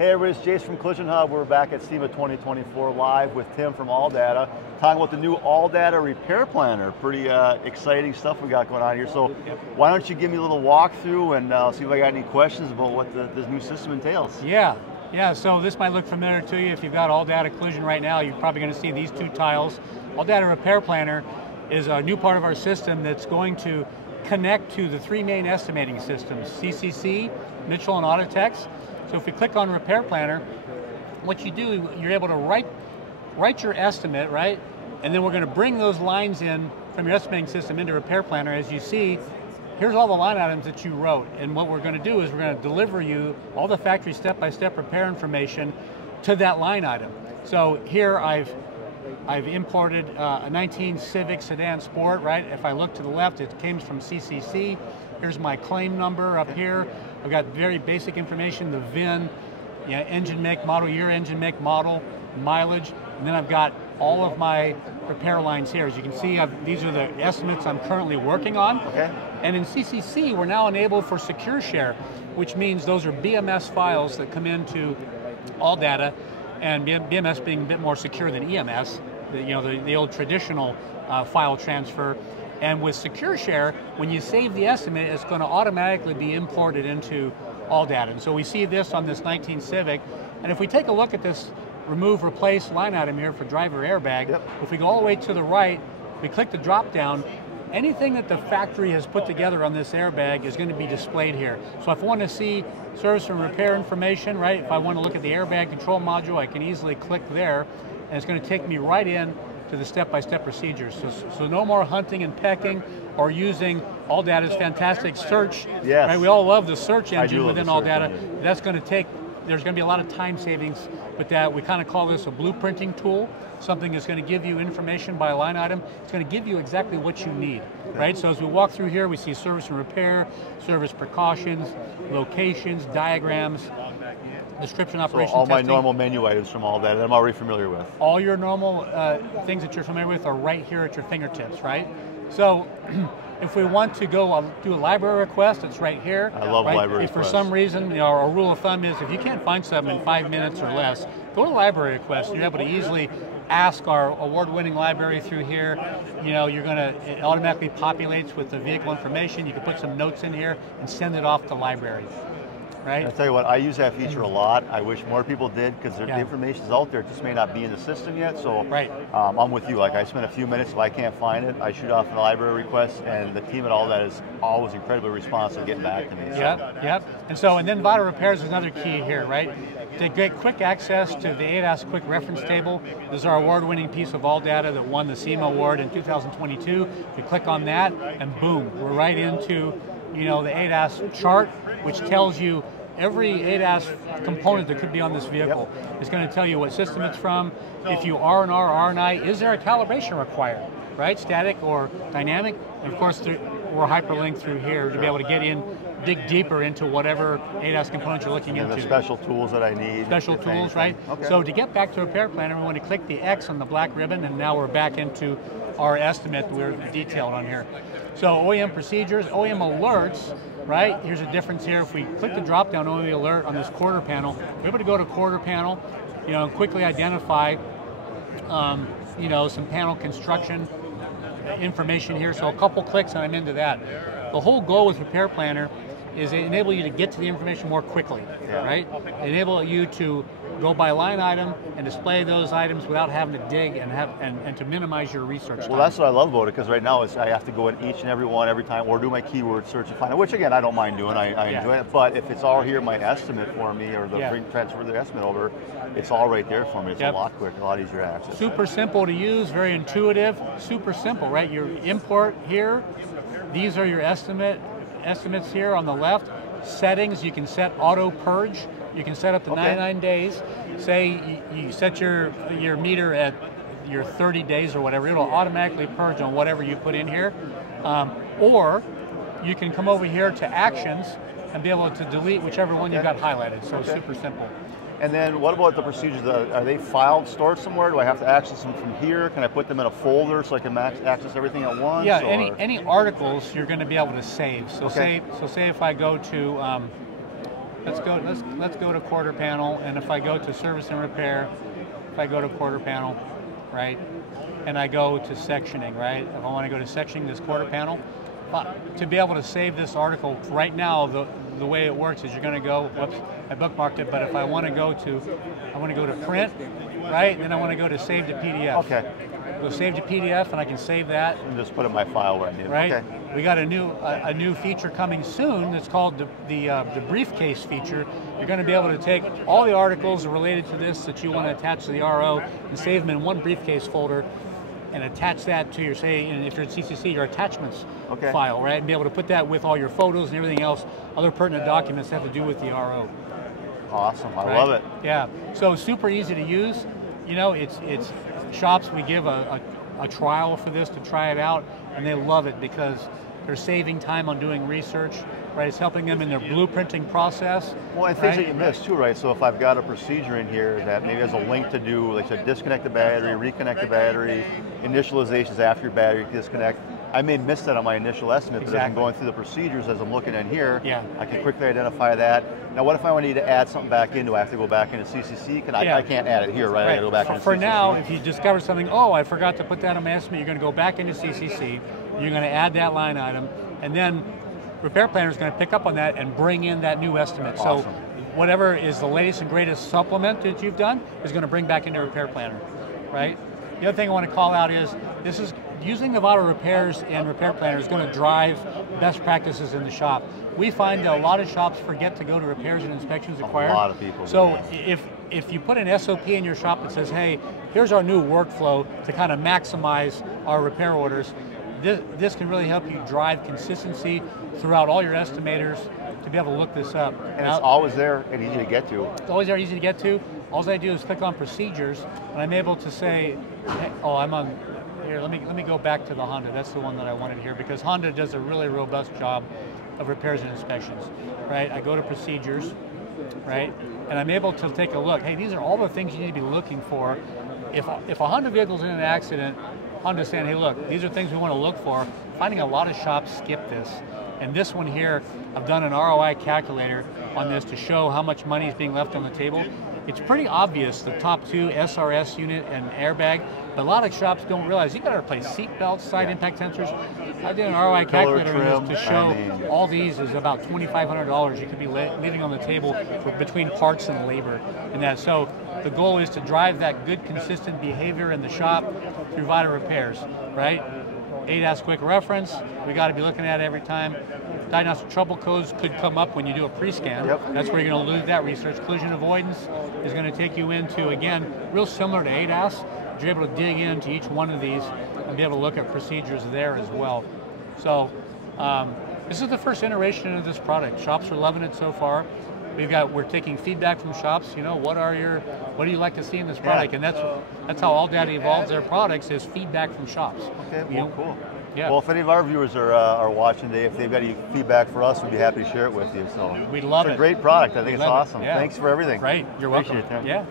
Hey everybody, it's Jason from Collision Hub. We're back at SEMA 2024 live with Tim from ALLDATA, talking about the new ALLDATA repair planner. Pretty exciting stuff we got going on here. So why don't you give me a little walkthrough and see if I got any questions about what this new system entails. Yeah, so this might look familiar to you. If you've got ALLDATA Collision right now, you're probably going to see these two tiles. ALLDATA Repair Planner is a new part of our system that's going to connect to the three main estimating systems, CCC, Mitchell, and Autotex. So if we click on Repair Planner, what you do, you're able to write your estimate, right? And then we're going to bring those lines in from your estimating system into Repair Planner. As you see, here's all the line items that you wrote. And what we're going to do is we're going to deliver you all the factory step-by-step repair information to that line item. So here I've imported a 19 Civic Sedan Sport, right? If I look to the left, it came from CCC. Here's my claim number up here. I've got very basic information, the VIN, engine make, model, year, engine make, model, mileage, and then I've got all of my repair lines here. As you can see, these are the estimates I'm currently working on. Okay. And in CCC, we're now enabled for secure share, which means those are BMS files that come into ALLDATA, and BMS being a bit more secure than EMS, the old traditional file transfer. And with Secure Share, when you save the estimate, it's going to automatically be imported into ALLDATA. And so we see this on this 19 Civic. And if we take a look at this remove replace line item here for driver airbag, if we go all the way to the right, we click the drop down, anything that the factory has put together on this airbag is going to be displayed here. So if I want to see service and repair information, right, if I want to look at the airbag control module, I can easily click there, and it's going to take me right in to the step-by-step procedures. So no more hunting and pecking or using ALLDATA's fantastic search. Yes. Right? We all love the search engine within ALLDATA. Engine. That's going to take, there's going to be a lot of time savings with that. We kind of call this a blueprinting tool, something that's going to give you information by line item. It's going to give you exactly what you need, right? So as we walk through here, we see service and repair, service precautions, locations, diagrams, description, operation, so all testing. my normal menu items from ALLDATA that I'm already familiar with. All your normal things that you're familiar with are right here at your fingertips, right? So if we want to go do a library request, it's right here. I love library requests. For some reason, our rule of thumb is if you can't find something in 5 minutes or less, go to library request. You're able to easily ask our award-winning library through here. It automatically populates with the vehicle information. You can put some notes in here and send it off to library. Right? I'll tell you what, I use that feature a lot. I wish more people did, because the information is out there, it just may not be in the system yet. So I'm with you. Like, I spend a few minutes, if I can't find it, I shoot off a library request, and the team at ALLDATA is always incredibly responsive getting back to me. And then Vital Repairs is another key here, right? To get quick access to the ADAS Quick Reference Table. This is our award-winning piece of ALLDATA that won the SEMA award in 2022. You click on that, and boom, we're right into the ADAS chart, which tells you every ADAS component that could be on this vehicle. It's going to tell you what system it's from, if you R&R, R&I, is there a calibration required, right? Static or dynamic? And of course, we're hyperlinked through here to be able to get in, dig deeper into whatever ADAS component you're looking into. The special tools that I need. Special tools, right? Okay. So to get back to Repair Planner, we want to click the X on the black ribbon, and now we're back into our estimate that we're detailed on here. So OEM procedures, OEM alerts, right? Here's a difference here. If we click the drop-down OEM alert on this quarter panel, we're able to go to quarter panel, and quickly identify, some panel construction information here. So a couple clicks and I'm into that. The whole goal with Repair Planner is enable you to get to the information more quickly, right? Enable you to go by line item and display those items without having to dig and to minimize your research time. Well, that's what I love about it, because right now I have to go in each and every one every time, or do my keyword search and find it, which again I don't mind doing. I enjoy it. But if it's all here, my estimate for me, or the transfer the estimate over, it's all right there for me. It's a lot quicker, a lot easier to access. Super simple to use, very intuitive, super simple, right? Your import here. These are your estimates here on the left. Settings, you can set auto purge. You can set up to 99 days. Say you set your meter at your 30 days or whatever, it'll automatically purge on whatever you put in here. Or you can come over here to actions and be able to delete whichever one you got highlighted. So super simple. And then what about the procedures? Are they filed, stored somewhere? Do I have to access them from here? Can I put them in a folder so I can access everything at once? Yeah, any articles you're going to be able to save. So say if I go to let's go to quarter panel, and if I go to service and repair, if I go to quarter panel, right, and I go to sectioning, right, if I want to go to sectioning this quarter panel, to be able to save this article, right now the way it works is you're going to go, whoops, I bookmarked it, but if I want to go to print, right, and then I want to go to save to PDF. Okay. Go save to PDF, and I can save that. And just put it in my file where I need it. Right. Okay. We got a new feature coming soon that's called the briefcase feature. You're going to be able to take all the articles related to this that you want to attach to the RO and save them in one briefcase folder, and attach that to your, say, and if you're at CCC, your attachments file, right? And be able to put that with all your photos and everything else, other pertinent documents that have to do with the RO. Awesome, I love it. Yeah, so super easy to use. You know, it's shops, we give a trial for this to try it out, and they love it because they're saving time on doing research, right? It's helping them in their blueprinting process. Well, and things that you miss too, right? So if I've got a procedure in here that maybe has a link to do, like I said, disconnect the battery, reconnect the battery, initializations after your battery disconnect, I may miss that on my initial estimate, but as I'm going through the procedures as I'm looking in here, I can quickly identify that. Now what if I need to add something back in? Do I have to go back into CCC? I can't add it here, right? I gotta go back into CCC. For now, if you discover something, oh, I forgot to put that on my estimate, you're going to go back into CCC, you're going to add that line item, and then Repair Planner is going to pick up on that and bring in that new estimate. Awesome. So whatever is the latest and greatest supplement that you've done is going to bring back into Repair Planner, right? The other thing I want to call out is using Avata Repairs and Repair Planner is going to drive best practices in the shop. We find that a lot of shops forget to go to repairs and inspections required. A lot of people. So if you put an SOP in your shop that says, hey, here's our new workflow to kind of maximize our repair orders, this can really help you drive consistency throughout all your estimators to be able to look this up. And it's always there and easy to get to. It's always there, easy to get to. All I do is click on procedures, and I'm able to say, hey, oh, I'm on, here, let me go back to the Honda. That's the one that I wanted here, because Honda does a really robust job of repairs and inspections, right? I go to procedures, right? And I'm able to take a look. Hey, these are all the things you need to be looking for. If a Honda vehicle's in an accident, Honda's saying, hey, look, these are things we want to look for. Finding a lot of shops skip this. And this one here, I've done an ROI calculator on this to show how much money is being left on the table. It's pretty obvious, the top two, SRS unit and airbag, but a lot of shops don't realize you got to replace seat belts, side impact sensors. I did an ROI calculator on this to show all these is about $2,500 you could be leaving on the table between parts and labor and that. So the goal is to drive that good, consistent behavior in the shop through Avata Repairs, right? ADAS quick reference, we got to be looking at it every time. Diagnostic trouble codes could come up when you do a pre-scan. That's where you're going to lose that research. Collision avoidance is going to take you into, again, real similar to ADAS. You're able to dig into each one of these and be able to look at procedures there as well. So this is the first iteration of this product. Shops are loving it so far. We're taking feedback from shops. You know, what do you like to see in this product? And that's how ALLDATA evolves their products, is feedback from shops. Okay, well, cool. Yeah. Well, if any of our viewers are watching today, if they've got any feedback for us, we'd be happy to share it with you. So we'd love it. It's a great product. I think it's awesome. Yeah. Thanks for everything. Great. You're welcome. Appreciate it, Tim. Yeah.